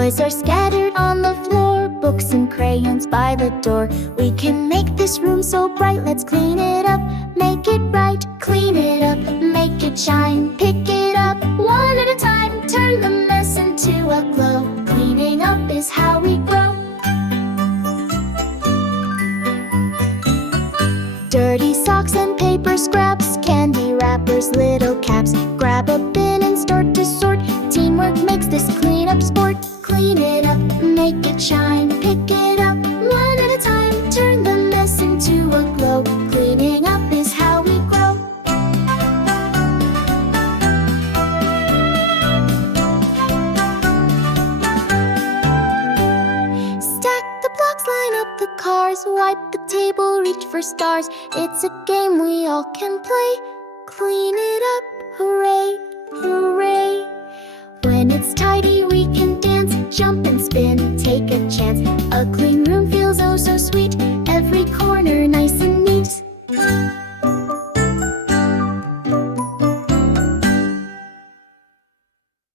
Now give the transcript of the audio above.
Toys are scattered on the floor, books and crayons by the door. We can make this room so bright, let's clean it up, make it right. Clean it up, make it shine, pick it up one at a time. Turn the mess into a glow. Cleaning up is how we grow. Dirty socks and paper scraps, candy wrappers, little caps. Grab a bin and start to sort. Teamwork makes this cleanup sport. Clean it up, make it shine, pick it up one at a time. Turn the mess into a glow. Cleaning up is how we grow. Stack the blocks, line up the cars, wipe the table, reach for stars. It's a game we all can play. Clean it up,